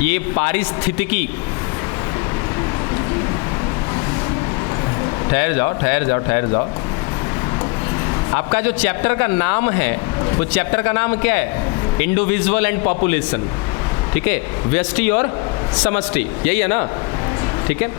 ये पारिस्थितिकी, ठहर जाओ। आपका जो चैप्टर का नाम है वो चैप्टर का नाम क्या है? इंडिविजुअल एंड पॉपुलेशन, ठीक है, व्यष्टि और समष्टि, यही है ना, ठीक है।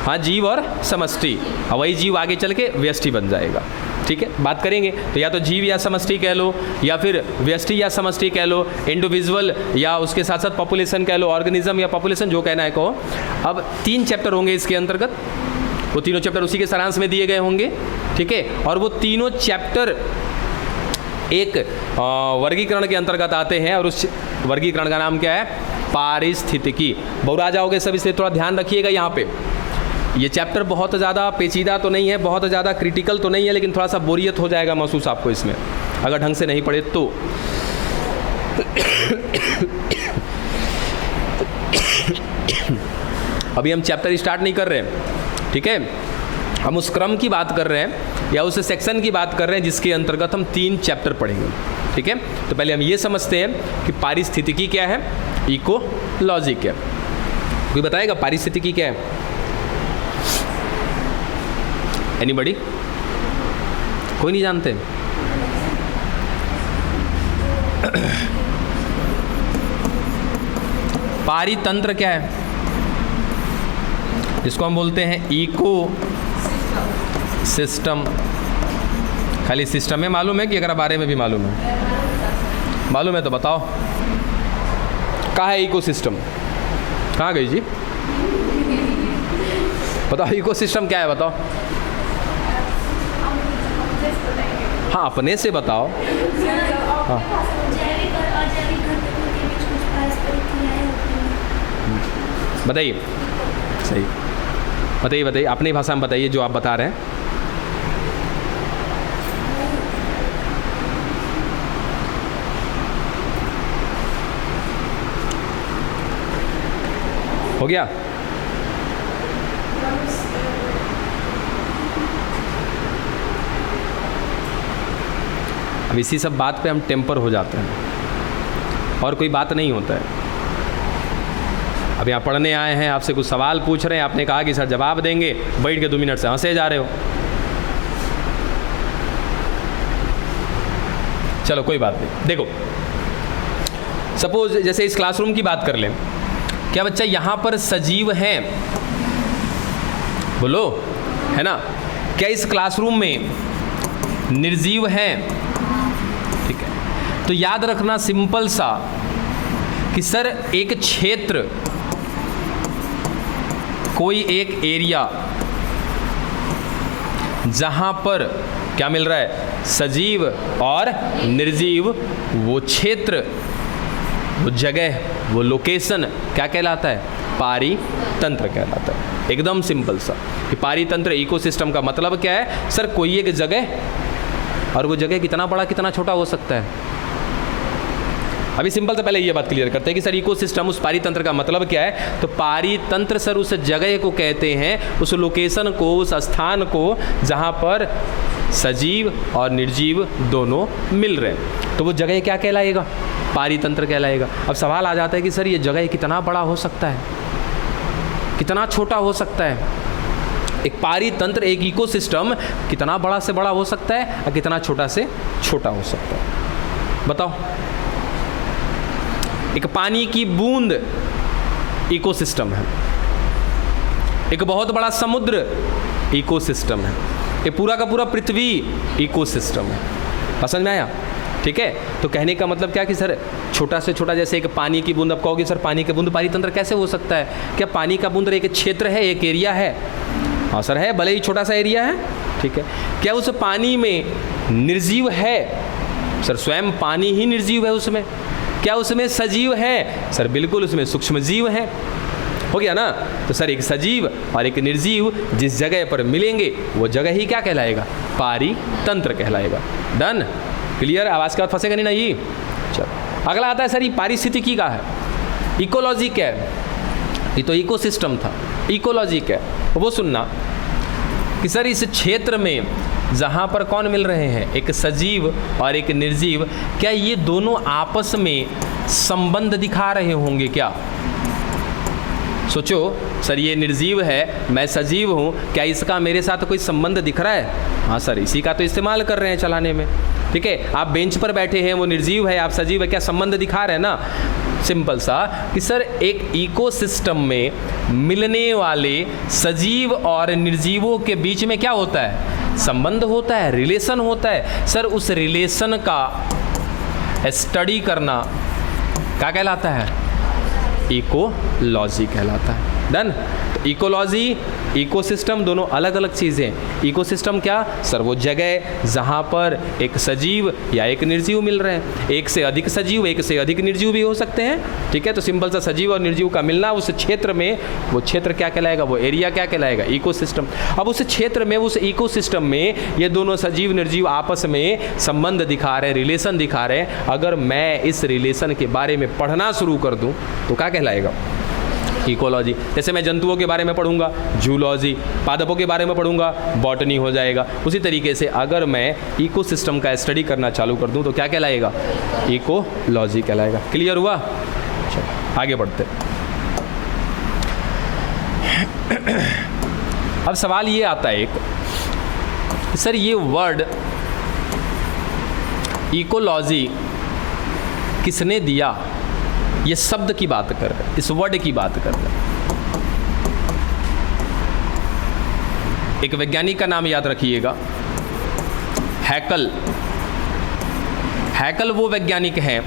हाँ, जीव और समष्टि, वही जीव आगे चल के व्यष्टि बन जाएगा, ठीक है। बात करेंगे तो या तो जीव या समष्टि कह लो, या फिर व्यष्टि या समष्टि कह लो, इंडिविजुअल या उसके साथ साथ पॉपुलेशन कह लो, ऑर्गेनिज्म या पॉपुलेशन, जो कहना है कहो। अब 3 चैप्टर होंगे इसके अंतर्गत, वो तीनों चैप्टर उसी के सारांश में दिए गए होंगे, ठीक है। और वो तीनों चैप्टर एक वर्गीकरण के अंतर्गत आते हैं, और उस वर्गीकरण का नाम क्या है? पारिस्थितिकी। बहुरा जाओगे सब, इसलिए थोड़ा ध्यान रखिएगा यहाँ पे। ये चैप्टर बहुत ज़्यादा पेचीदा तो नहीं है, बहुत ज़्यादा क्रिटिकल तो नहीं है, लेकिन थोड़ा सा बोरियत हो जाएगा महसूस आपको इसमें अगर ढंग से नहीं पढ़े तो। अभी हम चैप्टर स्टार्ट नहीं कर रहे हैं, ठीक है, हम उस क्रम की बात कर रहे हैं या उस सेक्शन की बात कर रहे हैं जिसके अंतर्गत हम 3 चैप्टर पढ़ेंगे, ठीक है। तो पहले हम ये समझते हैं कि पारिस्थितिकी क्या है, इकोलॉजी क्या है। कोई बताएगा पारिस्थितिकी क्या है? एनीबॉडी? कोई नहीं जानते? पारितंत्र क्या है? जिसको हम बोलते हैं इको सिस्टम। खाली सिस्टम में मालूम है कि अगर बारे में भी मालूम है? मालूम है तो बताओ, कहाँ है इको सिस्टम? कहाँ गई जी? बताओ इको सिस्टम क्या है, बताओ। हाँ, अपने से बताओ। हाँ, बताइए, सही बताइए, अपनी भाषा में बताइए जो आप बता रहे हैं। हो गया? अब इसी सब बात पे हम टेम्पर हो जाते हैं और कोई बात नहीं होता है। अब यहाँ पढ़ने आए हैं, आपसे कुछ सवाल पूछ रहे हैं, आपने कहा कि सर जवाब देंगे, बैठ के 2 मिनट से हंसे जा रहे हो। चलो कोई बात नहीं। देखो, सपोज जैसे इस क्लासरूम की बात कर लें, क्या बच्चा यहाँ पर सजीव हैं? बोलो, है ना? क्या इस क्लासरूम में निर्जीव हैं? ठीक है, तो याद रखना सिंपल सा कि सर एक क्षेत्र, कोई एक एरिया जहां पर क्या मिल रहा है? सजीव और निर्जीव, वो क्षेत्र, वो जगह, वो लोकेशन क्या कहलाता है? पारितंत्र कहलाता है। एकदम सिंपल सा कि पारितंत्र इकोसिस्टम का मतलब क्या है? सर कोई एक जगह, और वो जगह कितना बड़ा कितना छोटा हो सकता है। अभी सिंपल से पहले ये बात क्लियर करते हैं कि सर इकोसिस्टम, उस पारितंत्र का मतलब क्या है? तो पारितंत्र सर उस जगह को कहते हैं, उस लोकेशन को, उस स्थान को जहाँ पर सजीव और निर्जीव दोनों मिल रहे हैं, तो वो जगह क्या कहलाएगा? पारितंत्र कहलाएगा। अब सवाल आ जाता है कि सर ये जगह कितना बड़ा हो सकता है, कितना छोटा हो सकता है? एक पारितंत्र, एक इकोसिस्टम कितना बड़ा से बड़ा हो सकता है और कितना छोटा से छोटा हो सकता है? बताओ। एक पानी की बूंद इकोसिस्टम है, एक बहुत बड़ा समुद्र इकोसिस्टम है, ये पूरा का पूरा पृथ्वी इकोसिस्टम है। समझ में आया? ठीक है, तो कहने का मतलब क्या कि सर छोटा से छोटा, जैसे एक पानी की बूंद, अब कहोगे सर पानी की बूंद पारितंत्र कैसे हो सकता है? क्या पानी का बूंद एक क्षेत्र है, एक एरिया है? हाँ सर है, भले ही छोटा सा एरिया है, ठीक है। क्या उस पानी में निर्जीव है? सर स्वयं पानी ही निर्जीव है उसमें। क्या उसमें सजीव है? सर बिल्कुल उसमें सूक्ष्म जीव है। हो गया ना? तो सर एक सजीव और एक निर्जीव जिस जगह पर मिलेंगे वो जगह ही क्या कहलाएगा? पारितंत्र कहलाएगा। डन? क्लियर? आवाज़ के बाद फंसेगा नहीं ना ये? चलो अगला आता है सर ये पारिस्थितिकी का है। इकोलॉजी क्या है? ये तो इकोसिस्टम था, इकोलॉजी क्या है वो सुनना कि सर इस क्षेत्र में जहाँ पर कौन मिल रहे हैं? एक सजीव और एक निर्जीव, क्या ये दोनों आपस में संबंध दिखा रहे होंगे क्या? सोचो सर ये निर्जीव है, मैं सजीव हूँ, क्या इसका मेरे साथ कोई संबंध दिख रहा है? हाँ सर, इसी का तो इस्तेमाल कर रहे हैं चलाने में। ठीक है, आप बेंच पर बैठे हैं, वो निर्जीव है, आप सजीव है, क्या संबंध दिखा रहे हैं ना? सिंपल सा कि सर एक इकोसिस्टम में मिलने वाले सजीव और निर्जीवों के बीच में क्या होता है? संबंध होता है, रिलेशन होता है। सर उस रिलेशन का स्टडी करना क्या कहलाता है? इकोलॉजी कहलाता है। डन। तो इकोलॉजी, इकोसिस्टम दोनों अलग अलग चीज़ें। इकोसिस्टम क्या? सर वो जगह जहाँ पर एक सजीव या एक निर्जीव मिल रहे हैं। एक से अधिक सजीव, एक से अधिक निर्जीव भी हो सकते हैं। ठीक है, तो सिंपल सा सजीव और निर्जीव का मिलना उस क्षेत्र में, वो क्षेत्र क्या कहलाएगा? वो एरिया क्या कहलाएगा? इकोसिस्टम। अब उस क्षेत्र में, उस इकोसिस्टम में ये दोनों सजीव निर्जीव आपस में संबंध दिखा रहे हैं, रिलेशन दिखा रहे हैं। अगर मैं इस रिलेशन के बारे में पढ़ना शुरू कर दूँ तो क्या कहलाएगा? इकोलॉजी। जैसे मैं जंतुओं के बारे में पढ़ूंगा, जूलॉजी, पादपों के बारे में पढ़ूंगा, बॉटनी हो जाएगा। उसी तरीके से अगर मैं इकोसिस्टम का स्टडी करना चालू कर दूं तो क्या कहलाएगा? इकोलॉजी कहलाएगा। क्लियर हुआ? चलो आगे बढ़ते। अब सवाल ये आता है एक, सर ये वर्ड इकोलॉजी किसने दिया? ये शब्द की बात कर रहे हैं, इस वर्ड की बात कर रहे हैं। एक वैज्ञानिक का नाम याद रखिएगा, हैकल। हैकल वो वैज्ञानिक हैं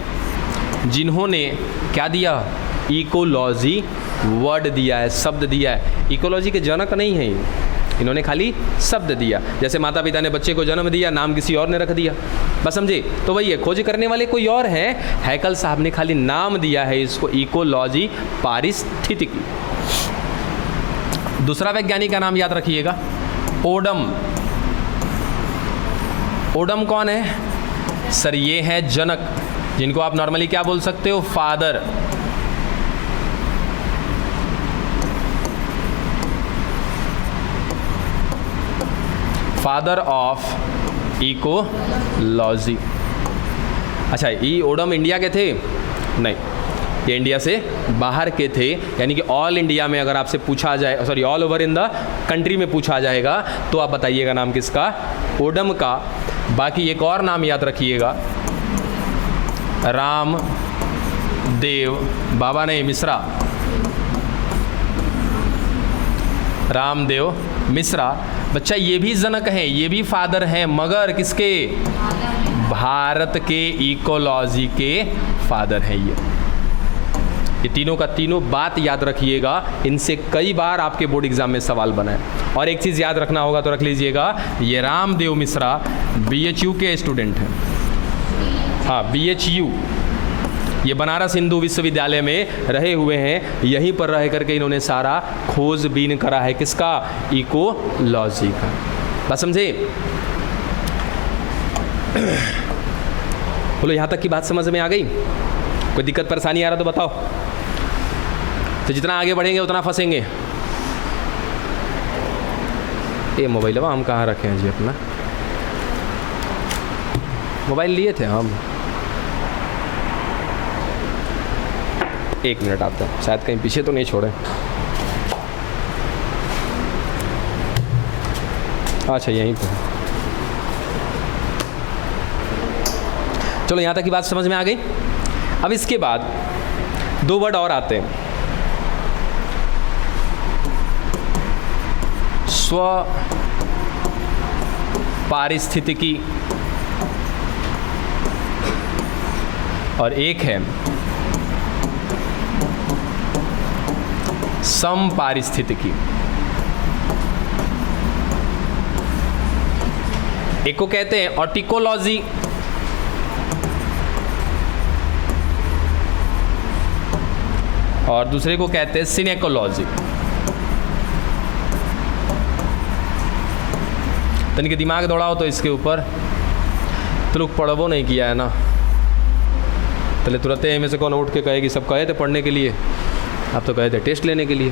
जिन्होंने क्या दिया? इकोलॉजी वर्ड दिया है, शब्द दिया है। इकोलॉजी के जनक नहीं है ये, इन्होंने खाली शब्द दिया। जैसे माता पिता ने बच्चे को जन्म दिया, नाम किसी और ने रख दिया, बस समझे? तो वही है, खोज करने वाले कोई और हैं, हैकल साहब ने खाली नाम दिया है इसको, इकोलॉजी, पारिस्थितिकी। दूसरा वैज्ञानिक का नाम याद रखिएगा, ओडम। ओडम कौन है? सर ये है जनक, जिनको आप नॉर्मली क्या बोल सकते हो? फादर। Father of ecology. अच्छा, ये ओडम इंडिया के थे? नहीं, ये इंडिया से बाहर के थे। यानी कि ऑल इंडिया में अगर आपसे पूछा जाए, sorry all over in the country में पूछा जाएगा तो आप बताइएगा नाम किसका? ओडम का। बाकी एक और नाम याद रखिएगा, राम देव, बाबा नहीं मिश्रा, रामदेव मिश्रा। बच्चा ये भी जनक हैं, ये भी फादर हैं, मगर किसके? भारत के इकोलॉजी के फादर हैं ये तीनों का तीनों। बात याद रखिएगा, इनसे कई बार आपके बोर्ड एग्जाम में सवाल बना है। और एक चीज़ याद रखना होगा तो रख लीजिएगा, ये रामदेव मिश्रा BHU के स्टूडेंट हैं। हाँ, BHU, ये बनारस हिंदू विश्वविद्यालय में रहे हुए हैं। यहीं पर रह करके इन्होंने सारा खोजबीन करा है, किसका? इकोलॉजी का। बात समझे? बोलो, यहाँ तक की बात समझ में आ गई? कोई दिक्कत परेशानी आ रहा तो बताओ। तो जितना आगे बढ़ेंगे उतना फंसेंगे। ये मोबाइल हम कहाँ रखे हैं जी? अपना मोबाइल लिए थे हम। एक मिनट आता है, शायद कहीं पीछे तो नहीं छोड़े। अच्छा, यहीं पर। चलो यहाँ तक की बात समझ में आ गई। अब इसके बाद दो वर्ड और आते हैं, स्व पारिस्थितिकी और एक है समपारिस्थितिकी। एक को कहते हैं ऑटिकोलॉजी और दूसरे को कहते हैं सिनेकोलॉजी। तनिक दिमाग दौड़ाओ तो इसके ऊपर। तो लोग पढ़बो नहीं किया है ना, पहले तुरंत में से कौन उठ के कहेगी? सब कहे थे पढ़ने के लिए, आप तो कहे थे टेस्ट लेने के लिए।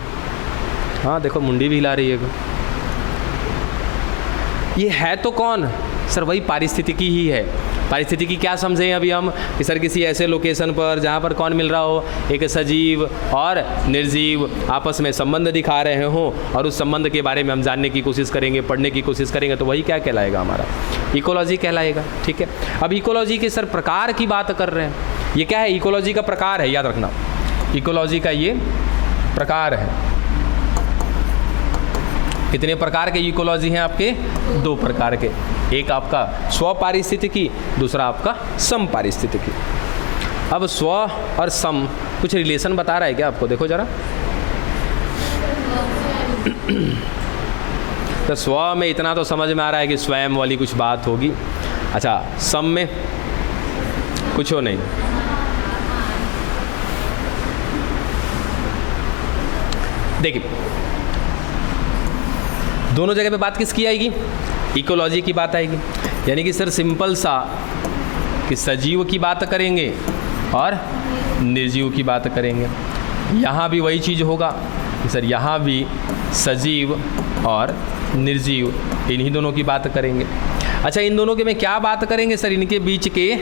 हाँ देखो, मुंडी भी हिला रही है। ये है तो कौन? सर वही पारिस्थितिकी ही है। पारिस्थितिकी क्या समझें अभी हम कि सर किसी ऐसे लोकेशन पर जहाँ पर कौन मिल रहा हो, एक सजीव और निर्जीव आपस में संबंध दिखा रहे हों और उस संबंध के बारे में हम जानने की कोशिश करेंगे, पढ़ने की कोशिश करेंगे, तो वही क्या कहलाएगा, हमारा इकोलॉजी कहलाएगा। ठीक है, अब इकोलॉजी के सर प्रकार की बात कर रहे हैं। ये क्या है, इकोलॉजी का प्रकार है, याद रखना, इकोलॉजी का ये प्रकार है। कितने प्रकार के इकोलॉजी हैं आपके? 2 प्रकार के, एक आपका स्वपारिस्थितिकी, दूसरा आपका समपारिस्थितिकी। अब स्व और सम कुछ रिलेशन बता रहा है क्या आपको? देखो जरा, तो स्व में इतना तो समझ में आ रहा है कि स्वयं वाली कुछ बात होगी। अच्छा, सम में कुछ हो नहीं। देखिए, दोनों जगह पे बात किसकी आएगी? इकोलॉजी की बात आएगी। यानी कि सर सिंपल सा कि सजीव की बात करेंगे और निर्जीव की बात करेंगे। यहाँ भी वही चीज़ होगा कि सर यहाँ भी सजीव और निर्जीव इन्हीं दोनों की बात करेंगे। अच्छा, इन दोनों के में क्या बात करेंगे सर? इनके बीच के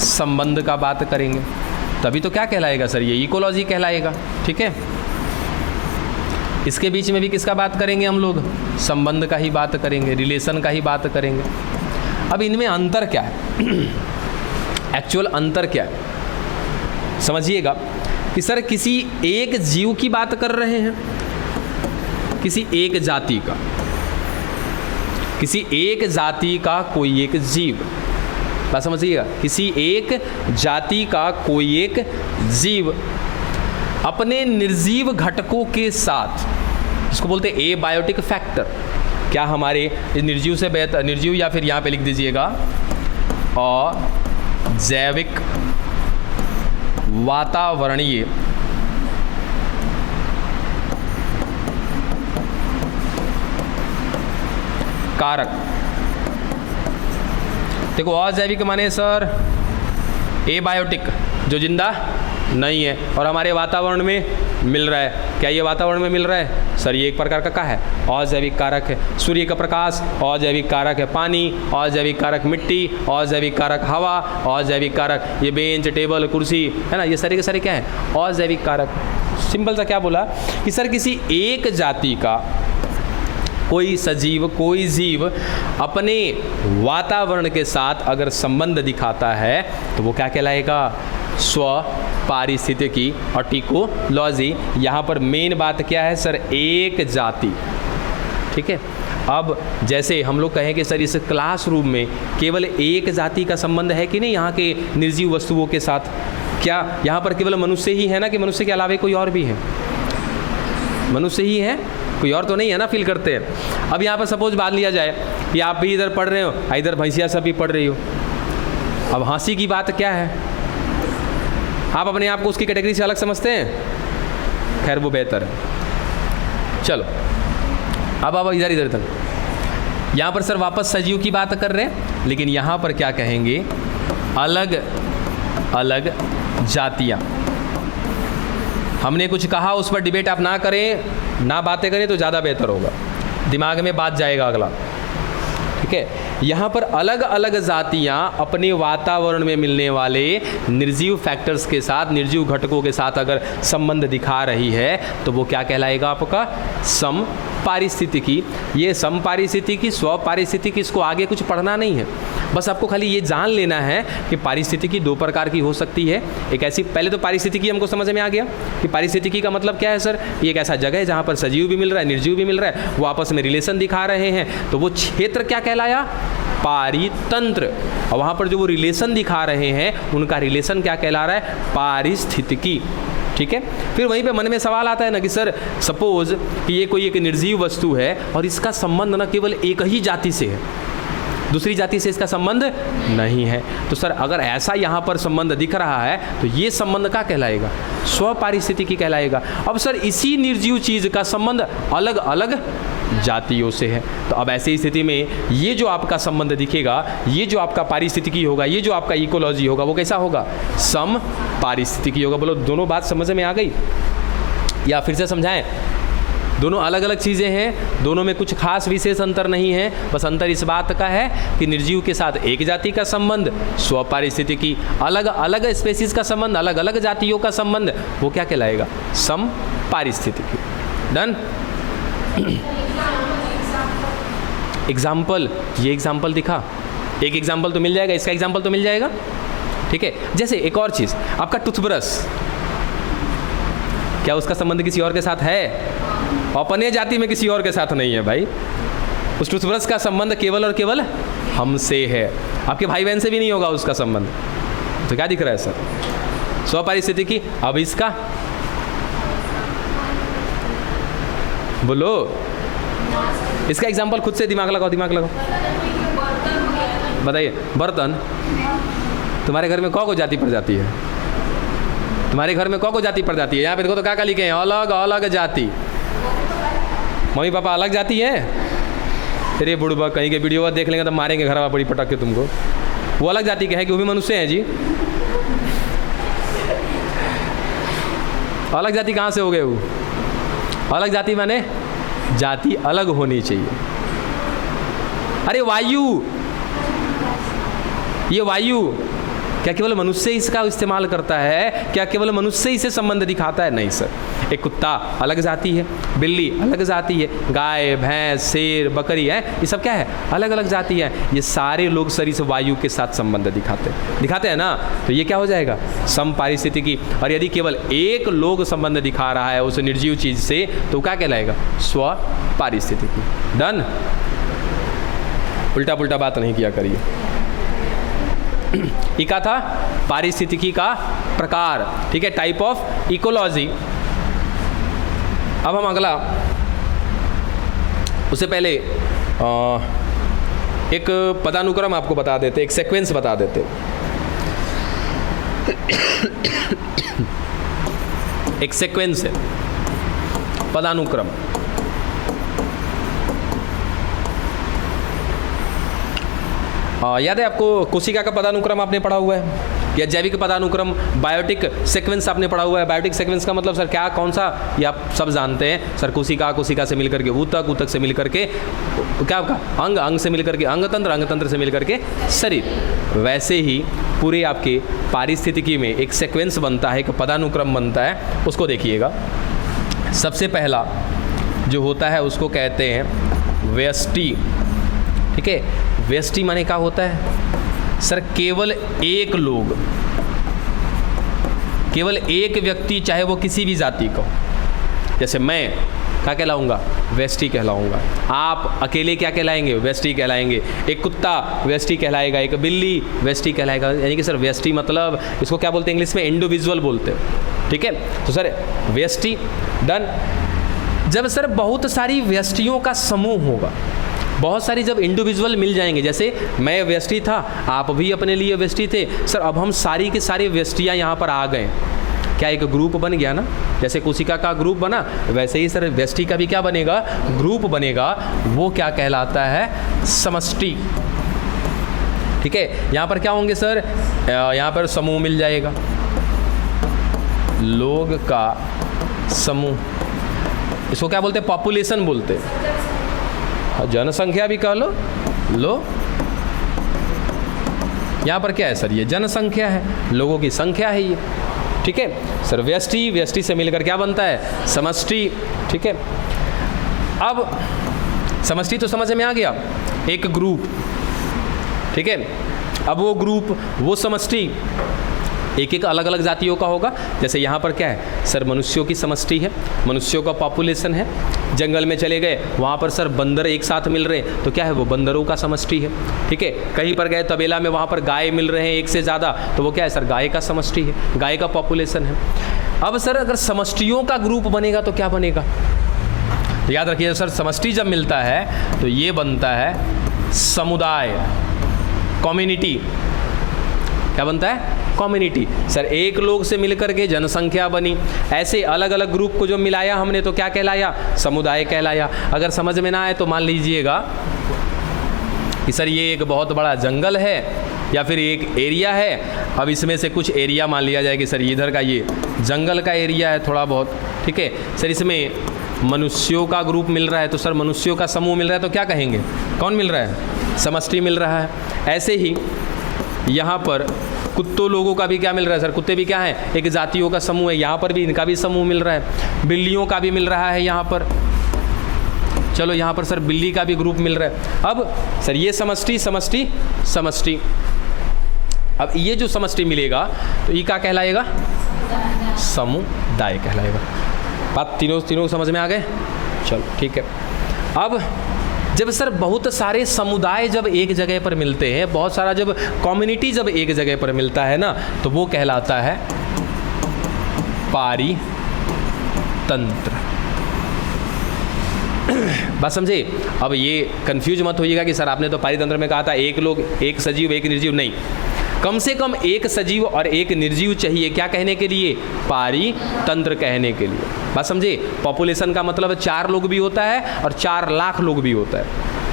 संबंध का बात करेंगे, तभी तो क्या कहलाएगा सर? ये इकोलॉजी कहलाएगा। ठीक है, इसके बीच में भी किसका बात करेंगे हम लोग? संबंध का ही बात करेंगे, रिलेशन का ही बात करेंगे। अब इनमें अंतर क्या है? एक्चुअल अंतर क्या है समझिएगा कि सर किसी एक जीव की बात कर रहे हैं, किसी एक जाति का, किसी एक जाति का कोई एक जीव, बात समझिएगा, किसी एक जाति का कोई एक जीव अपने निर्जीव घटकों के साथ, इसको बोलते हैं एबायोटिक फैक्टर। क्या हमारे निर्जीव से बेहतर, निर्जीव या फिर यहाँ पे लिख दीजिएगा अजैविक वातावरणीय कारक। देखो, अजैविक माने सर एबायोटिक, जो जिंदा नहीं है और हमारे वातावरण में मिल रहा है। क्या ये वातावरण में मिल रहा है सर? ये एक प्रकार का है, अजैविक कारक है। सूर्य का प्रकाश अजैविक कारक है, पानी अजैविक कारक, मिट्टी अजैविक कारक, हवा अजैविक कारक, ये बेंच टेबल कुर्सी है ना, ये सारे के सारे क्या है? अजैविक कारक। सिंपल सा क्या बोला कि सर किसी एक जाति का कोई सजीव, कोई जीव अपने वातावरण के साथ अगर संबंध दिखाता है तो वो क्या कहलाएगा? स्व पारिस्थितिकी और इकोलॉजी। यहाँ पर मेन बात क्या है सर? एक जाति। ठीक है, अब जैसे हम लोग कहें कि सर इस क्लासरूम में केवल एक जाति का संबंध है कि नहीं यहाँ के निर्जीव वस्तुओं के साथ? क्या यहाँ पर केवल मनुष्य ही है ना, कि मनुष्य के अलावा कोई और भी है? मनुष्य ही है, कोई और तो नहीं है ना, फील करते हैं। अब यहाँ पर सपोज बात लिया जाए कि आप भी इधर पढ़ रहे हो, इधर भैंसिया सब भी पढ़ रही हो। अब हंसी की बात क्या है? आप अपने आप को उसकी कैटेगरी से अलग समझते हैं? खैर वो बेहतर है। चलो अब इधर इधर यहाँ पर सर वापस सजीव की बात कर रहे हैं, लेकिन यहाँ पर क्या कहेंगे? अलग अलग जातियाँ। हमने कुछ कहा, उस पर डिबेट आप ना करें, ना बातें करें तो ज़्यादा बेहतर होगा, दिमाग में बात जाएगा अगला। ठीक है, यहाँ पर अलग अलग जातियाँ अपने वातावरण में मिलने वाले निर्जीव फैक्टर्स के साथ, निर्जीव घटकों के साथ अगर संबंध दिखा रही है तो वो क्या कहलाएगा आपका? सम पारिस्थितिकी। ये सम पारिस्थितिकी, स्व पारिस्थितिकी, इसको आगे कुछ पढ़ना नहीं है, बस आपको खाली ये जान लेना है कि पारिस्थितिकी 2 प्रकार की हो सकती है। एक ऐसी, पहले तो पारिस्थितिकी हमको समझ में आ गया कि पारिस्थितिकी का मतलब क्या है सर? ये एक ऐसा जगह है जहाँ पर सजीव भी मिल रहा है, निर्जीव भी मिल रहा है, वो आपस में रिलेशन दिखा रहे हैं, तो वो क्षेत्र क्या कहलाया? पारितंत्र। और वहाँ पर जो वो रिलेशन दिखा रहे हैं उनका रिलेशन क्या कहला रहा है? पारिस्थितिकी। ठीक है, फिर वहीं पे मन में सवाल आता है ना कि सर सपोज कि ये कोई एक निर्जीव वस्तु है और इसका संबंध ना केवल एक ही जाति से है, दूसरी जाति से इसका संबंध नहीं है, तो सर अगर ऐसा यहाँ पर संबंध दिख रहा है तो ये संबंध क्या कहलाएगा? स्वपारिस्थितिकी कहलाएगा। अब सर इसी निर्जीव चीज़ का संबंध अलग अलग जातियों से है, तो अब ऐसी स्थिति में ये जो आपका संबंध दिखेगा, ये जो आपका पारिस्थितिकी होगा, ये जो आपका इकोलॉजी होगा, वो कैसा होगा? सम पारिस्थितिकी होगा। बोलो दोनों बात समझ में आ गई या फिर से समझाएं? दोनों अलग अलग चीज़ें हैं, दोनों में कुछ खास विशेष अंतर नहीं है। बस अंतर इस बात का है कि निर्जीव के साथ एक जाति का संबंध, स्वपारिस्थितिकी, अलग अलग स्पेसीज का संबंध, अलग अलग जातियों का संबंध, वो क्या कहलाएगा? समपारिस्थितिकी। डन। एग्जाम्पल, ये एग्जाम्पल दिखा, एक एग्जाम्पल तो मिल जाएगा, इसका एग्जाम्पल तो मिल जाएगा, ठीक है। जैसे एक और चीज़, आपका टूथब्रश, क्या उसका संबंध किसी और के साथ है? अपने जाति में किसी और के साथ नहीं है भाई। उस टूथब्रश का संबंध केवल और केवल हमसे है, आपके भाई बहन से भी नहीं होगा उसका संबंध। तो क्या दिख रहा है सर? स्वपारिस्थितिकी। अब इसका बोलो, इसका एग्जाम्पल खुद से दिमाग लगाओ, दिमाग लगाओ, बताइए। बर्तन, तुम्हारे घर में कौ जाति प्रजाति है? तुम्हारे घर में कौ जाति प्रजाति है? यहाँ पे देखो तो क्या लिखे हैं? अलग अलग जाति। मम्मी पापा अलग जाति है? तेरे बुढ़बा कहीं के वीडियो देख लेंगे तो मारेंगे घर बड़ी पटक के तुमको। वो अलग जाति के हैं कि वो भी मनुष्य हैं जी? अलग जाति कहाँ से हो गए वो? अलग जाति माने जाति अलग होनी चाहिए। अरे वायु, ये वायु क्या केवल मनुष्य इसका इस्तेमाल करता है? क्या केवल मनुष्य इसे संबंध दिखाता है? नहीं सर। एक कुत्ता अलग जाति है, बिल्ली अलग जाति है, गाय, भैंस, शेर, बकरी है, ये सब क्या है? अलग अलग जाति है। ये सारे लोग सर इस वायु के साथ संबंध दिखाते हैं ना, तो ये क्या हो जाएगा? समपारिस्थितिकी। और यदि केवल एक लोग संबंध दिखा रहा है उस निर्जीव चीज से, तो क्या कहलाएगा? स्वपारिस्थितिकी। डन। उल्टा पुल्टा बात नहीं किया करिए। इका था पारिस्थितिकी का प्रकार, ठीक है, टाइप ऑफ इकोलॉजी। अब हम अगला, उससे पहले एक पदानुक्रम आपको बता देते, एक सीक्वेंस बता देते। एक सीक्वेंस है, पदानुक्रम। याद है आपको कोशिका का पदानुक्रम आपने पढ़ा हुआ है, या जैविक पदानुक्रम, बायोटिक सीक्वेंस आपने पढ़ा हुआ है। बायोटिक सीक्वेंस का मतलब सर क्या, कौन सा, ये आप सब जानते हैं सर। कोशिका से मिलकर के ऊतक से मिलकर के क्या आपका अंग से मिलकर के अंगतंत्र से मिलकर के शरीर। वैसे ही पूरे आपके पारिस्थितिकी में एक सीक्वेंस बनता है, एक पदानुक्रम बनता है। उसको देखिएगा। सबसे पहला जो होता है उसको कहते हैं व्यष्टि, ठीक है। व्यष्टि माने क्या होता है सर? केवल एक लोग, केवल एक व्यक्ति, चाहे वो किसी भी जाति का हो। जैसे मैं क्या कहलाऊंगा? व्यष्टि कहलाऊंगा। आप अकेले क्या कहलाएंगे? व्यष्टि कहलाएंगे। एक कुत्ता व्यष्टि कहलाएगा, एक बिल्ली व्यष्टि कहलाएगा। यानी कि सर व्यष्टि मतलब इसको क्या बोलते हैं इंग्लिश में? इंडिविजुअल बोलते हैं, ठीक है। तो सर व्यष्टि। डन। जब सर बहुत सारी व्यष्टियों का समूह होगा, बहुत सारी जब इंडिविजुअल मिल जाएंगे, जैसे मैं व्यष्टि था, आप भी अपने लिए व्यष्टि थे सर, अब हम सारी के सारे व्यष्टियाँ यहाँ पर आ गए, क्या एक ग्रुप बन गया ना? जैसे कोशिका का ग्रुप बना, वैसे ही सर व्यष्टि का भी क्या बनेगा? ग्रुप बनेगा। वो क्या कहलाता है? समष्टि, ठीक है। यहाँ पर क्या होंगे सर? यहाँ पर समूह मिल जाएगा, लोग का समूह। इसको क्या बोलते हैं? पॉपुलेशन बोलते हैं। जनसंख्या भी कह लो। यहाँ पर क्या है सर? ये जनसंख्या है, लोगों की संख्या है ये, ठीक है सर। व्यष्टि से मिलकर क्या बनता है? समष्टि, ठीक है। अब समष्टि तो समझ में आ गया, एक ग्रुप, ठीक है। अब वो ग्रुप, वो समष्टि एक एक अलग अलग जातियों का होगा। जैसे यहाँ पर क्या है सर? मनुष्यों की समष्टि है, मनुष्यों का पॉपुलेशन है। जंगल में चले गए, वहाँ पर सर बंदर एक साथ मिल रहे हैं, तो क्या है? वो बंदरों का समष्टि है, ठीक है। कहीं पर गए तबेला में, वहाँ पर गाय मिल रहे हैं एक से ज़्यादा, तो वो क्या है सर? गाय का समष्टि है, गाय का पॉपुलेशन है। अब सर अगर समष्टियों का ग्रुप बनेगा तो क्या बनेगा? तो याद रखिए सर, समष्टि जब मिलता है तो ये बनता है समुदाय, कम्युनिटी। क्या बनता है? कम्युनिटी। सर एक लोग से मिलकर के जनसंख्या बनी, ऐसे अलग अलग ग्रुप को जो मिलाया हमने तो क्या कहलाया? समुदाय कहलाया। अगर समझ में ना आए तो मान लीजिएगा कि सर ये एक बहुत बड़ा जंगल है या फिर एक एरिया है। अब इसमें से कुछ एरिया मान लिया जाए कि सर इधर का ये जंगल का एरिया है थोड़ा बहुत, ठीक है सर। इसमें मनुष्यों का ग्रुप मिल रहा है, तो सर मनुष्यों का समूह मिल रहा है तो क्या कहेंगे, कौन मिल रहा है, समष्टि मिल रहा है। ऐसे ही यहाँ पर कुत्तों लोगों का भी क्या मिल रहा है सर, कुत्ते भी क्या है, एक जातियों का समूह है, यहाँ पर भी इनका भी समूह मिल रहा है। बिल्लियों का भी मिल रहा है यहाँ पर, चलो यहाँ पर सर बिल्ली का भी ग्रुप मिल रहा है। अब सर ये समष्टि समष्टि समष्टि, अब ये जो समष्टि मिलेगा तो ये क्या कहलाएगा, समुदाय कहलाएगा। बात तीनों समझ में आ गए, चलो ठीक है। अब जब सर बहुत सारे समुदाय जब एक जगह पर मिलते हैं, बहुत सारा जब कम्युनिटी जब एक जगह पर मिलता है ना, तो वो कहलाता है पारितंत्र। बात समझे। अब ये कंफ्यूज मत होइएगा कि सर आपने तो पारितंत्र में कहा था एक लोग, एक सजीव एक निर्जीव, नहीं, कम से कम एक सजीव और एक निर्जीव चाहिए, क्या कहने के लिए, पारितंत्र कहने के लिए। बात समझे। पॉपुलेशन का मतलब 4 लोग भी होता है और 4 लाख लोग भी होता है,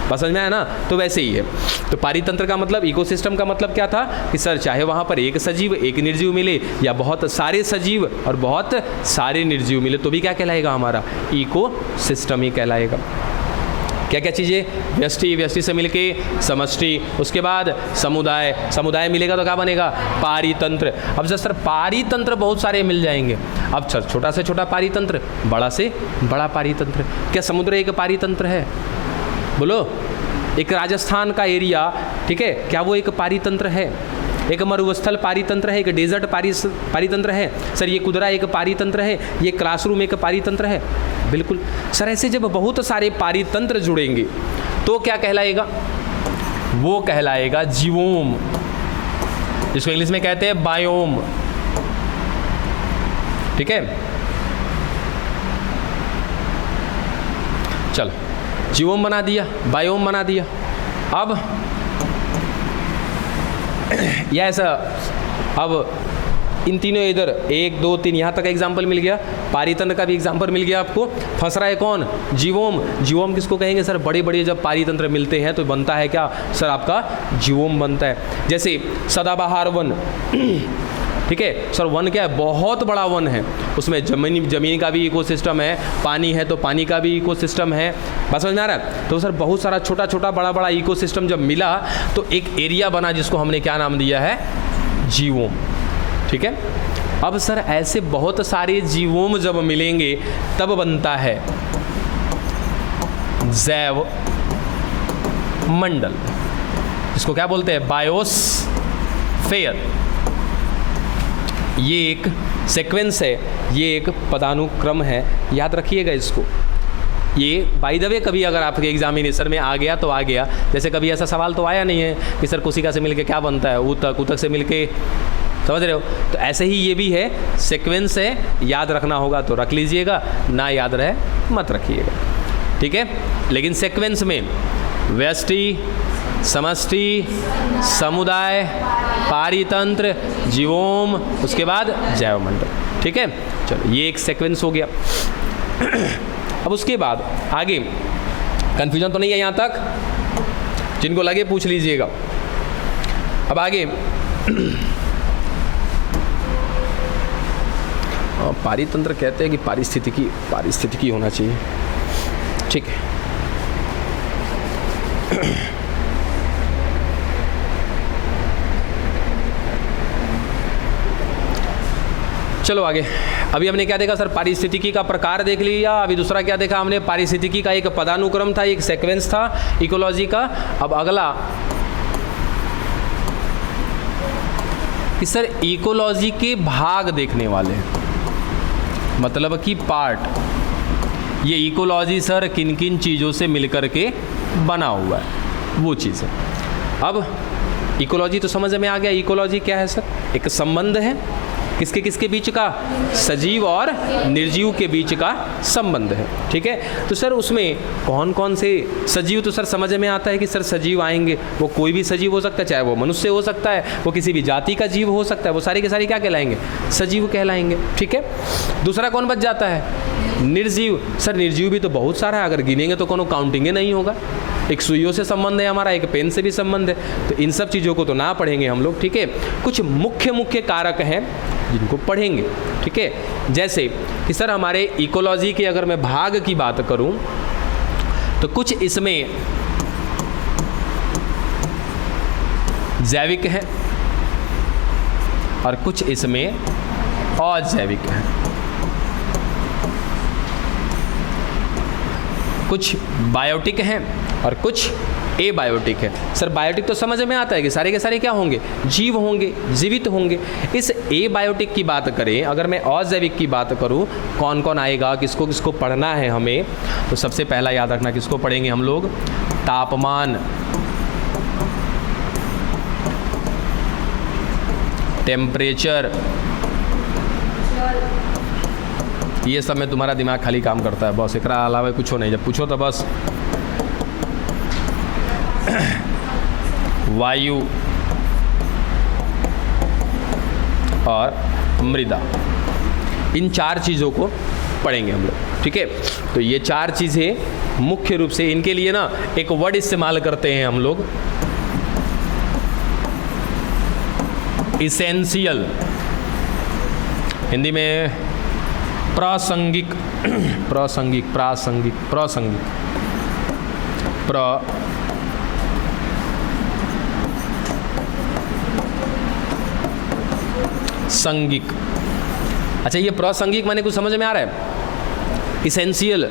बात समझ में आया ना। तो वैसे ही है। तो पारितंत्र का मतलब, इकोसिस्टम का मतलब क्या था कि सर चाहे वहाँ पर एक सजीव एक निर्जीव मिले या बहुत सारे सजीव और बहुत सारे निर्जीव मिले तो भी क्या कहलाएगा, हमारा इकोसिस्टम ही कहलाएगा। क्या क्या चीज़ें, व्यष्टि, व्यष्टि से मिलके समष्टि, उसके बाद समुदाय, समुदाय मिलेगा तो क्या बनेगा, पारितंत्र। अब सर पारितंत्र बहुत सारे मिल जाएंगे। अब सर छोटा से छोटा पारितंत्र, बड़ा से बड़ा पारितंत्र। क्या समुद्र एक पारितंत्र है, बोलो। एक राजस्थान का एरिया, ठीक है, क्या वो एक पारितंत्र है। एक मरुस्थल पारितंत्र है, एक डेजर्ट पारितंत्र है। सर ये कुदरा एक पारितंत्र है, ये क्लासरूम एक पारितंत्र है। बिल्कुल सर। ऐसे जब बहुत सारे पारितंत्र जुड़ेंगे तो क्या कहलाएगा, वो कहलाएगा जीवोम, जिसको इंग्लिश में कहते हैं बायोम, ठीक है। चलो जीवोम बना दिया, बायोम बना दिया। अब या ऐसा, अब इन तीनों इधर 1 2 3 यहाँ तक एग्जाम्पल मिल गया, पारितंत्र का भी एग्जाम्पल मिल गया आपको। फंस रहा है कौन, जीवोम। जीवोम किसको कहेंगे सर, बड़े बड़े जब पारितंत्र मिलते हैं तो बनता है क्या सर, आपका जीवोम बनता है। जैसे सदाबहार वन, ठीक है सर, वन क्या है, बहुत बड़ा वन है, उसमें जमीन का भी इकोसिस्टम है, पानी है तो पानी का भी इकोसिस्टम है। बात समझ में आ रहा है। तो सर बहुत सारा छोटा छोटा बड़ा बड़ा इकोसिस्टम जब मिला तो एक एरिया बना जिसको हमने क्या नाम दिया है, जीवोम, ठीक है। अब सर ऐसे बहुत सारे जीवोम जब मिलेंगे तब बनता है जैव मंडल, इसको क्या बोलते हैं, बायोस्फेयर। ये एक सीक्वेंस है, ये एक पदानुक्रम है, याद रखिएगा इसको। ये बाय द वे कभी अगर आपके एग्जामिनेशन में आ गया तो आ गया, जैसे कभी ऐसा सवाल तो आया नहीं है कि सर कोशिका से मिलके क्या बनता है, ऊतक, ऊतक से मिलके, समझ रहे हो। तो ऐसे ही ये भी है, सीक्वेंस है, याद रखना होगा तो रख लीजिएगा, ना याद रहे मत रखिएगा, ठीक है। लेकिन सीक्वेंस में व्यष्टि, समष्टि, समुदाय, पारितंत्र, जीवोम, उसके बाद जैवमंडल, ठीक है। चलो ये एक सीक्वेंस हो गया। अब उसके बाद आगे कन्फ्यूजन तो नहीं है यहाँ तक, जिनको लगे पूछ लीजिएगा। अब आगे पारितंत्र कहते हैं कि पारिस्थितिकी होना चाहिए, ठीक है। चलो आगे। अभी हमने क्या देखा सर, पारिस्थितिकी का प्रकार देख लिया। अभी दूसरा क्या देखा हमने, पारिस्थितिकी का एक पदानुक्रम था, एक सीक्वेंस था इकोलॉजी का। अब अगला कि सर इकोलॉजी के भाग देखने वाले हैं, मतलब कि पार्ट। ये इकोलॉजी सर किन किन चीज़ों से मिलकर के बना हुआ है, वो चीज़ है। अब इकोलॉजी तो समझ में आ गया। इकोलॉजी क्या है सर, एक संबंध है, किसके किसके बीच का, सजीव और निर्जीव के बीच का संबंध है, ठीक है। तो सर उसमें कौन कौन से सजीव, तो सर समझ में आता है कि सर सजीव आएंगे, वो कोई भी सजीव हो सकता है, चाहे वो मनुष्य हो सकता है, वो किसी भी जाति का जीव हो सकता है, वो सारे के सारे क्या कहलाएंगे, सजीव कहलाएंगे, ठीक है। दूसरा कौन बच जाता है, निर्जीव। सर निर्जीव भी तो बहुत सारा है, अगर गिनेंगे तो कोनो काउंटिंग नहीं होगा। एक सुइयों से संबंध है हमारा, एक पेन से भी संबंध है, तो इन सब चीज़ों को तो ना पढ़ेंगे हम लोग, ठीक है। कुछ मुख्य मुख्य कारक हैं जिनको पढ़ेंगे। ठीक है, जैसे कि सर हमारे इकोलॉजी के अगर मैं भाग की बात करूं तो कुछ इसमें जैविक है और कुछ इसमें अजैविक है। कुछ बायोटिक हैं और कुछ एबायोटिक है। सर बायोटिक तो समझ में आता है कि सारे के सारे क्या होंगे, जीव होंगे, जीवित होंगे। इस एबायोटिक की बात करें, अगर मैं अजैविक की बात करूं, कौन कौन आएगा, किसको किसको पढ़ना है हमें, तो सबसे पहला याद रखना किसको पढ़ेंगे हम लोग, तापमान, टेम्परेचर, ये सब में तुम्हारा दिमाग खाली काम करता है बस, एकरा अलावा कुछ नहीं। जब पूछो तो बस वायु और मृदा, इन चार चीज़ों को पढ़ेंगे हम लोग। ठीक है, तो ये चार चीज़ें मुख्य रूप से, इनके लिए ना एक वर्ड इस्तेमाल करते हैं हम लोग, इसेंशियल, हिंदी में प्रासंगिक, प्रासंगिक, प्रासंगिक, प्रासंगिक, संगिक। अच्छा, ये प्रासंगिक माने कुछ समझ में आ रहा है? इसेंशियल,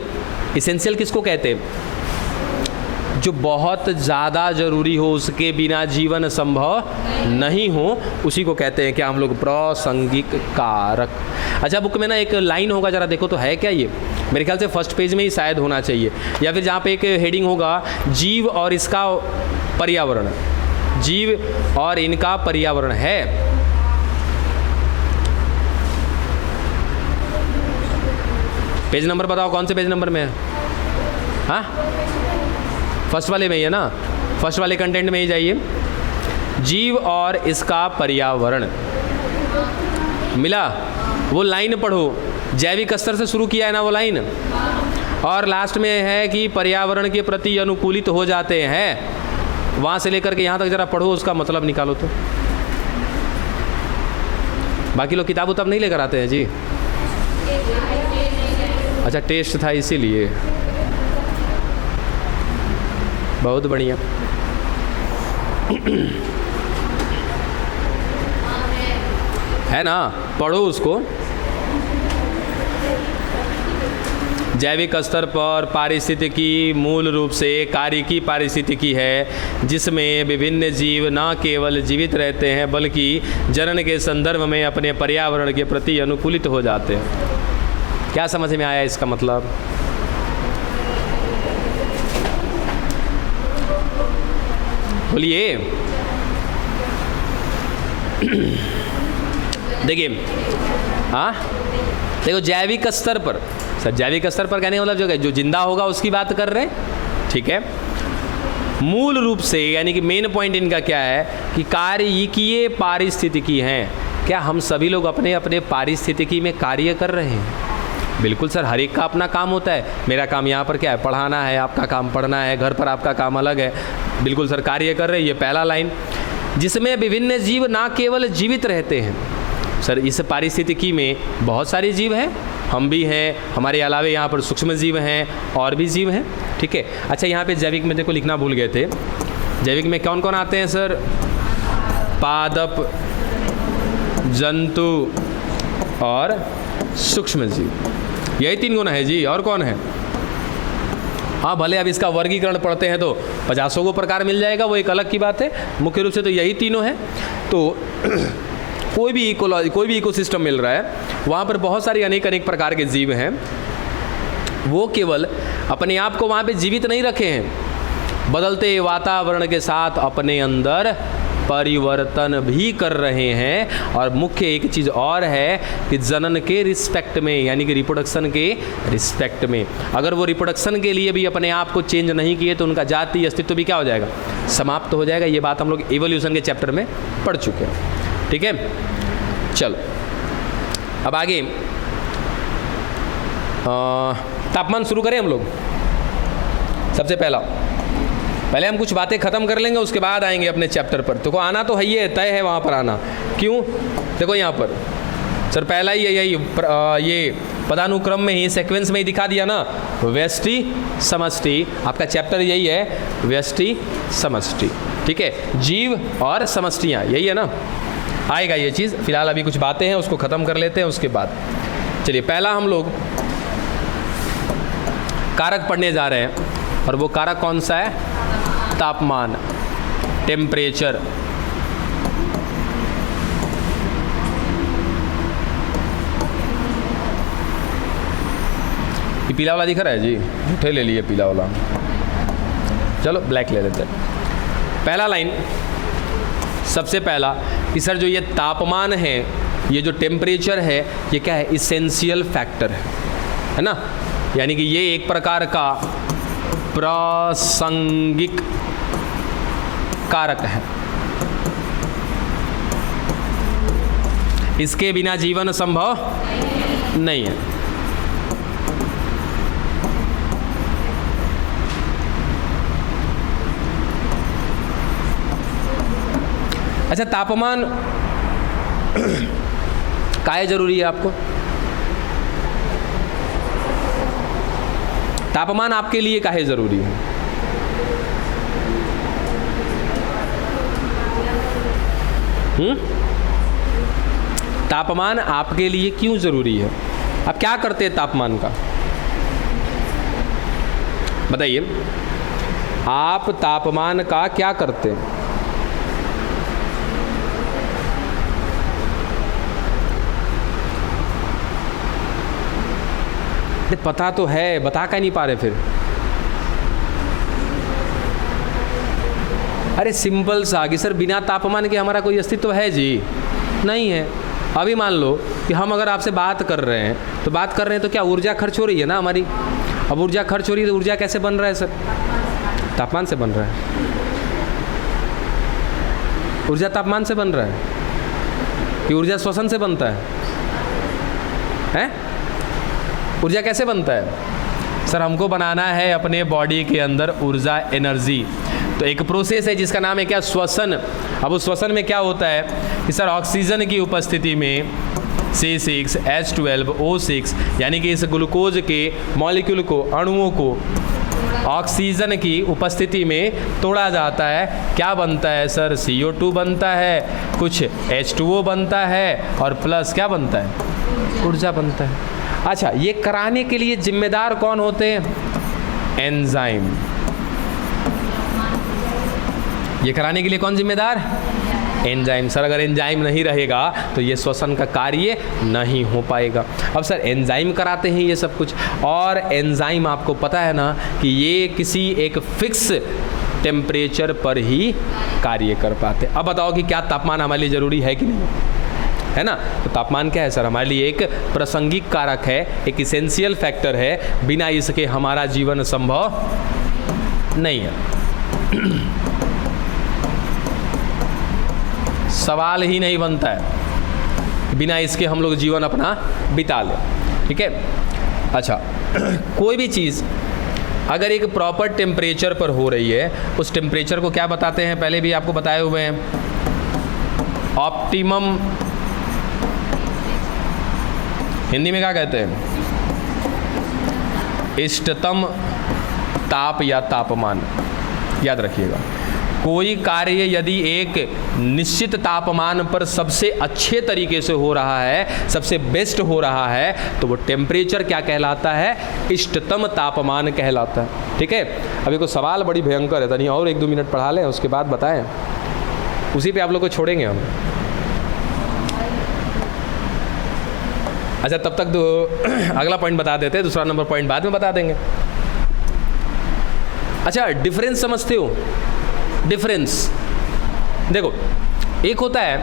इसेंशियल किसको कहते हैं? जो बहुत ज़्यादा ज़रूरी हो, उसके बिना जीवन संभव नहीं हो, उसी को कहते हैं क्या हम लोग, प्रासंगिक कारक। अच्छा, बुक में ना एक लाइन होगा, जरा देखो तो है क्या ये, मेरे ख्याल से फर्स्ट पेज में ही शायद होना चाहिए, या फिर जहाँ पे एक हेडिंग होगा जीव और इसका पर्यावरण, जीव और इनका पर्यावरण है। पेज नंबर बताओ, कौन से पेज नंबर में है? हाँ, फर्स्ट वाले में ही है ना, फर्स्ट वाले कंटेंट में ही जाइए, जीव और इसका पर्यावरण मिला। वो लाइन पढ़ो, जैविक स्तर से शुरू किया है ना वो लाइन, और लास्ट में है कि पर्यावरण के प्रति अनुकूलित हो जाते हैं, वहाँ से लेकर के यहाँ तक जरा पढ़ो, उसका मतलब निकालो। तो बाकी लोग किताब उताब नहीं लेकर आते हैं जी? अच्छा, टेस्ट था इसीलिए, बहुत बढ़िया। है ना, पढ़ो उसको। जैविक स्तर पर पारिस्थितिकी मूल रूप से कार्यिकी पारिस्थितिकी है, जिसमें विभिन्न जीव न केवल जीवित रहते हैं बल्कि जनन के संदर्भ में अपने पर्यावरण के प्रति अनुकूलित हो जाते हैं। क्या समझ में आया इसका मतलब? बोलिए। देखिए, हाँ देखो, जैविक स्तर पर, सर जैविक स्तर पर कहने का मतलब जो जिंदा होगा उसकी बात कर रहे हैं। ठीक है, मूल रूप से यानी कि मेन पॉइंट इनका क्या है कि कार्यिकीय पारिस्थितिकी हैं। क्या हम सभी लोग अपने अपने पारिस्थितिकी में कार्य कर रहे हैं? बिल्कुल सर, हर एक का अपना काम होता है। मेरा काम यहाँ पर क्या है, पढ़ाना है, आपका काम पढ़ना है, घर पर आपका काम अलग है। बिल्कुल सर, कार्य कर रहे हैं। ये पहला लाइन, जिसमें विभिन्न जीव ना केवल जीवित रहते हैं। सर इस पारिस्थितिकी में बहुत सारे जीव हैं, हम भी हैं, हमारे अलावे यहाँ पर सूक्ष्म जीव हैं और भी जीव हैं। ठीक है, अच्छा यहाँ पे जैविक में देखो लिखना भूल गए थे, जैविक में कौन कौन आते हैं सर? पादप, जंतु और सूक्ष्म जीव, यही 3 गुण है जी। और कौन है? हाँ, भले अब इसका वर्गीकरण पढ़ते हैं तो 50 को प्रकार मिल जाएगा, वो एक अलग की बात है। मुख्य रूप से तो यही तीनों हैं। तो कोई भी इकोलॉजी, कोई भी इकोसिस्टम मिल रहा है, वहाँ पर बहुत सारी अनेक अनेक प्रकार के जीव हैं। वो केवल अपने आप को वहाँ पे जीवित नहीं रखे हैं, बदलते वातावरण के साथ अपने अंदर परिवर्तन भी कर रहे हैं। और मुख्य एक चीज़ और है कि जनन के रिस्पेक्ट में, यानी कि रिप्रोडक्शन के रिस्पेक्ट में, अगर वो रिप्रोडक्शन के लिए भी अपने आप को चेंज नहीं किए तो उनका जाति अस्तित्व भी क्या हो जाएगा, समाप्त हो जाएगा। ये बात हम लोग इवोल्यूशन के चैप्टर में पढ़ चुके हैं। ठीक है, चलो अब आगे तापमान शुरू करें हम लोग। सबसे पहले हम कुछ बातें ख़त्म कर लेंगे, उसके बाद आएंगे अपने चैप्टर पर। देखो आना तो है, ये तय है वहाँ पर आना। क्यों? देखो यहाँ पर सर पहला ही यही ये पदानुक्रम में ही, सीक्वेंस में ही दिखा दिया ना, व्यष्टि समष्टि, आपका चैप्टर यही है, व्यष्टि समष्टि, ठीक है, जीव और समष्टियाँ, यही है ना, आएगा ये चीज़। फिलहाल अभी कुछ बातें हैं उसको ख़त्म कर लेते हैं, उसके बाद चलिए पहला हम लोग कारक पढ़ने जा रहे हैं, और वो कारक कौन सा है? तापमान, टेम्परेचर। ये पीला वाला दिख रहा है जी, झूठे ले लिए पीला वाला, चलो ब्लैक ले लेते हैं। पहला लाइन, सबसे पहला कि सर जो ये तापमान है, ये जो टेम्परेचर है, ये क्या है? इसेंशियल फैक्टर है ना, यानी कि ये एक प्रकार का प्रासंगिक कारक है, इसके बिना जीवन संभव नहीं है। अच्छा, तापमान काहे जरूरी है आपको? तापमान आपके लिए काहे जरूरी है? तापमान आपके लिए क्यों जरूरी है? आप क्या करते हैं तापमान का? बताइए, आप तापमान का क्या करते हैं? पता तो है, बता क्या नहीं पा रहे फिर? अरे सिंपल सा कि सर बिना तापमान के हमारा कोई अस्तित्व है जी? नहीं है। अभी मान लो कि हम अगर आपसे बात कर रहे हैं, तो बात कर रहे हैं तो क्या ऊर्जा खर्च हो रही है ना हमारी? अब ऊर्जा खर्च हो रही है तो ऊर्जा कैसे बन रहा है सर? तापमान से बन रहा है। ऊर्जा तापमान से बन रहा है कि ऊर्जा श्वसन से बनता है? हैं? ऊर्जा कैसे बनता है? सर हमको बनाना है अपने बॉडी के अंदर ऊर्जा, एनर्जी, तो एक प्रोसेस है जिसका नाम है क्या? श्वसन। अब उस श्वसन में क्या होता है कि सर ऑक्सीजन की उपस्थिति में C6H12O6 यानी कि इस ग्लूकोज के मॉलिक्यूल को, अणुओं को ऑक्सीजन की उपस्थिति में तोड़ा जाता है। क्या बनता है सर? CO2 बनता है, कुछ H2O बनता है, और प्लस क्या बनता है? ऊर्जा बनता है। अच्छा, ये कराने के लिए जिम्मेदार कौन होते हैं? एंजाइम। ये कराने के लिए कौन जिम्मेदार? एंजाइम। सर अगर एंजाइम नहीं रहेगा तो ये श्वसन का कार्य नहीं हो पाएगा। अब सर एंजाइम कराते हैं ये सब कुछ, और एंजाइम आपको पता है ना कि ये किसी एक फिक्स टेम्परेचर पर ही कार्य कर पाते। अब बताओ कि क्या तापमान हमारे लिए ज़रूरी है कि नहीं? है ना? तो तापमान क्या है सर? हमारे लिए एक प्रासंगिक कारक है, एक इसेंशियल फैक्टर है, बिना इसके हमारा जीवन संभव नहीं है। सवाल ही नहीं बनता है बिना इसके हम लोग जीवन अपना बिता लें, ठीक है? अच्छा, कोई भी चीज़ अगर एक प्रॉपर टेम्परेचर पर हो रही है, उस टेम्परेचर को क्या बताते हैं? पहले भी आपको बताए हुए हैं, ऑप्टिमम। हिंदी में क्या कहते हैं? इष्टतम ताप या तापमान। याद रखिएगा, कोई कार्य यदि एक निश्चित तापमान पर सबसे अच्छे तरीके से हो रहा है, सबसे बेस्ट हो रहा है, तो वो टेम्परेचर क्या कहलाता है? इष्टतम तापमान कहलाता है, ठीक है? अभी को सवाल बड़ी भयंकर है, तनी और 1-2 मिनट पढ़ा लें, उसके बाद बताएं, उसी पे आप लोग को छोड़ेंगे हम। अच्छा, तब तक अगला पॉइंट बता देते हैं, दूसरा नंबर पॉइंट बाद में बता देंगे। अच्छा, डिफरेंस समझते हो? डिफरेंस देखो, एक होता है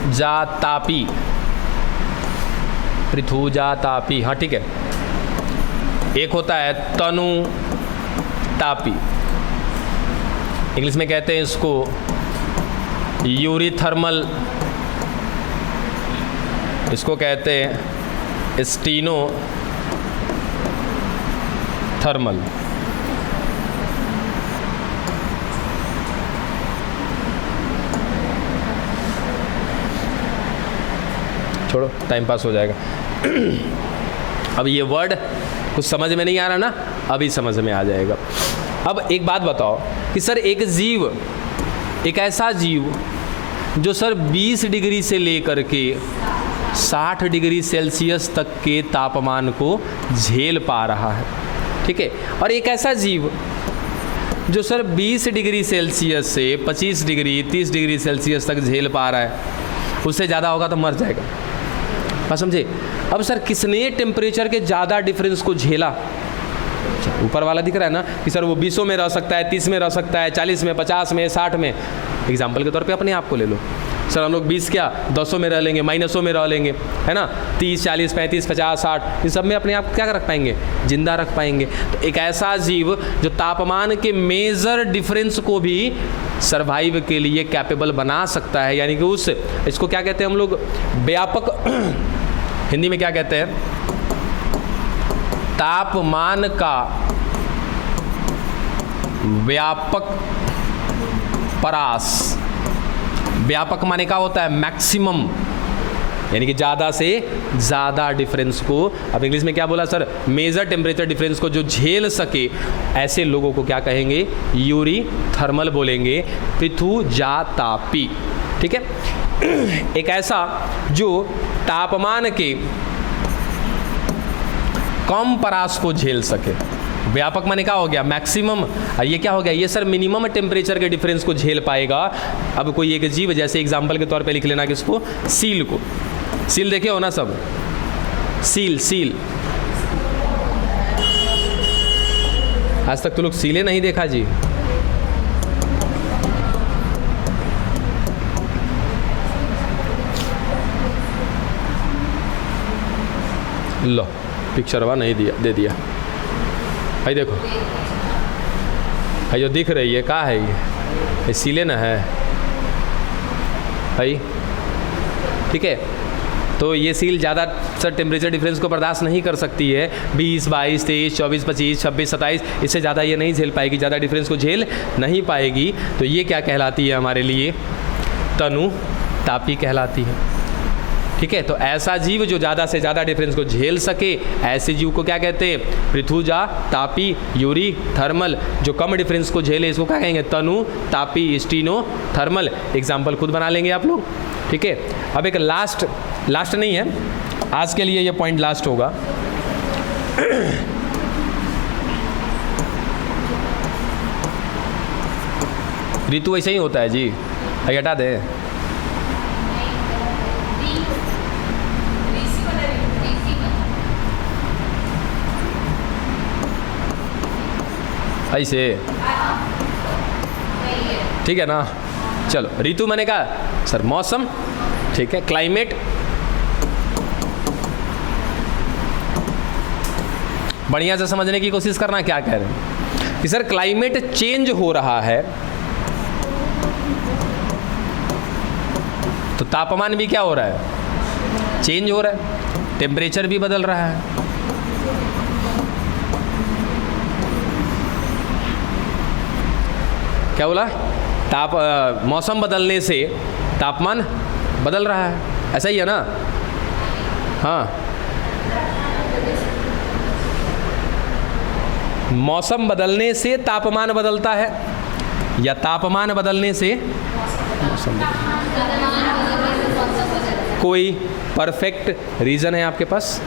पृथुजातापी, पृथुजातापी, हाँ ठीक है। एक होता है तनुतापी, इंग्लिश में कहते हैं इसको यूरीथर्मल, इसको कहते हैं स्टीनो थर्मल। छोड़ो, टाइम पास हो जाएगा। अब ये वर्ड कुछ समझ में नहीं आ रहा ना, अभी समझ में आ जाएगा। अब एक बात बताओ कि सर एक जीव, एक ऐसा जीव जो सर 20 डिग्री से लेकर के 60 डिग्री सेल्सियस तक के तापमान को झेल पा रहा है, ठीक है, और एक ऐसा जीव जो सर 20 डिग्री सेल्सियस से 25 डिग्री 30 डिग्री सेल्सियस तक झेल पा रहा है, उससे ज़्यादा होगा तो मर जाएगा। बात समझे? अब सर किसने टेम्परेचर के ज़्यादा डिफरेंस को झेला? ऊपर वाला दिख रहा है ना कि सर वो 20 में रह सकता है, 30 में रह सकता है, 40 में, 50 में, 60 में। एग्जाम्पल के तौर पे अपने आप को ले लो, सर हम लोग 20 क्या 200 में रह लेंगे, माइनसों में रह लेंगे, है ना, 30, 40, 35, 50, 60, इन सब में अपने आप को क्या रख पाएंगे? जिंदा रख पाएंगे। तो एक ऐसा जीव जो तापमान के मेजर डिफरेंस को भी सर्वाइव के लिए कैपेबल बना सकता है, यानी कि उस, इसको क्या कहते हैं हम लोग? व्यापक हिंदी में क्या कहते हैं? तापमान का व्यापक परास। व्यापक माने का होता है मैक्सिमम, यानी कि ज़्यादा से ज़्यादा डिफरेंस को, अब इंग्लिश में क्या बोला सर? मेजर टेम्परेचर डिफरेंस को जो झेल सके, ऐसे लोगों को क्या कहेंगे? यूरी थर्मल बोलेंगे, पृथुजातापी, ठीक है। एक ऐसा जो तापमान के कम परास को झेल सके। व्यापक माने क्या हो गया? मैक्सिमम। और ये क्या हो गया? ये सर मिनिमम टेम्परेचर के डिफरेंस को झेल पाएगा। अब कोई एक जीव, जैसे एग्जांपल के तौर पे लिख लेना किसको? सील को। सील देखे हो ना सब? सील, सील आज तक तो लोग सीले नहीं देखा जी। लो पिक्चर हुआ नहीं दिया, दे दिया। भाई देखो, भाई जो दिख रही है क्या है? ये सीले ना है भाई, ठीक है। तो ये सील ज़्यादा सर टेम्परेचर डिफरेंस को बर्दाश्त नहीं कर सकती है। 20, 22, 23, 24, 25, 26, 27, इससे ज़्यादा ये नहीं झेल पाएगी, ज़्यादा डिफरेंस को झेल नहीं पाएगी। तो ये क्या कहलाती है हमारे लिए? तनु तापी कहलाती है, ठीक है। तो ऐसा जीव जो ज़्यादा से ज़्यादा डिफरेंस को झेल सके, ऐसे जीव को क्या कहते हैं? पृथुजा तापी, यूरी थर्मल। जो कम डिफरेंस को झेले इसको क्या कहेंगे? तनु तापी, स्टीनो थर्मल। एग्जाम्पल खुद बना लेंगे आप लोग, ठीक है। अब एक लास्ट नहीं है, आज के लिए ये पॉइंट लास्ट होगा। ऋतु ऐसे ही होता है जी, हटा दे। ऐसे ठीक है ना? चलो, ऋतु मैंने कहा सर मौसम, ठीक है। क्लाइमेट, बढ़िया से समझने की कोशिश करना। क्या कह रहे हैं कि सर क्लाइमेट चेंज हो रहा है, तो तापमान भी क्या हो रहा है? चेंज हो रहा है, टेम्परेचर भी बदल रहा है। क्या बोला? मौसम बदलने से तापमान बदल रहा है, ऐसा ही है ना? हाँ, मौसम बदलने से तापमान बदलता है या तापमान बदलने से मौसम बदलता है? कोई परफेक्ट रीज़न है आपके पास?